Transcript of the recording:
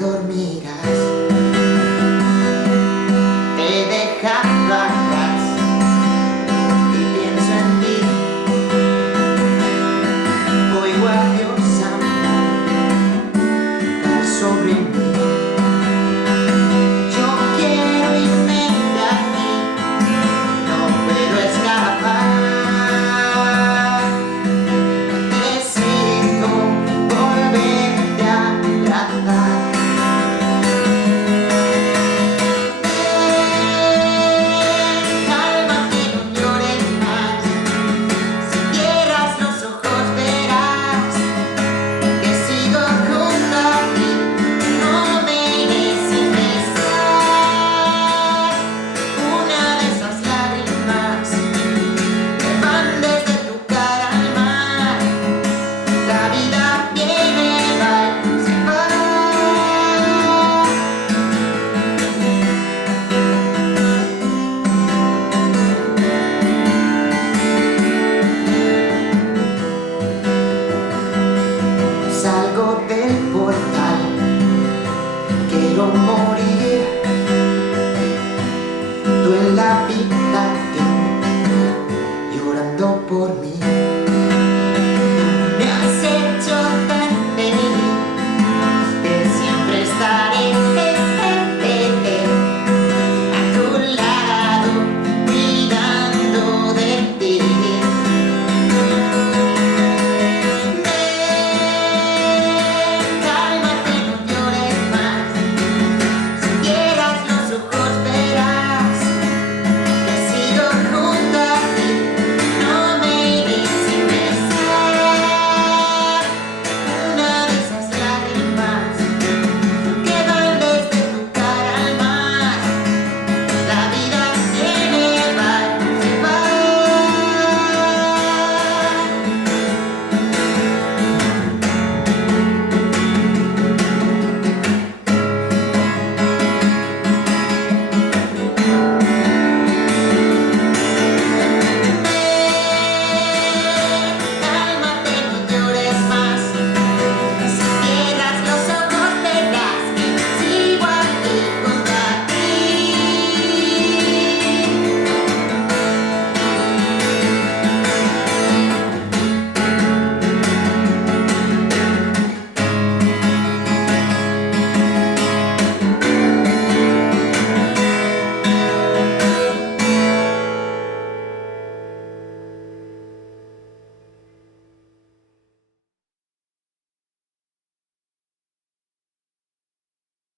dormirás. Te he dejado atrás y pienso en ti. Oigo a Dios amor sobre mí. Yo quiero irme de aquí, no puedo escapar. Necesito volverte a abrazar. Cálmate, no llores más. Si cierras los ojos verás que sigo junto a ti. No mereces besar una de esas lágrimas que van desde tu cara al mar. La vida viene, va y se va. Salgo del portal, quiero morir.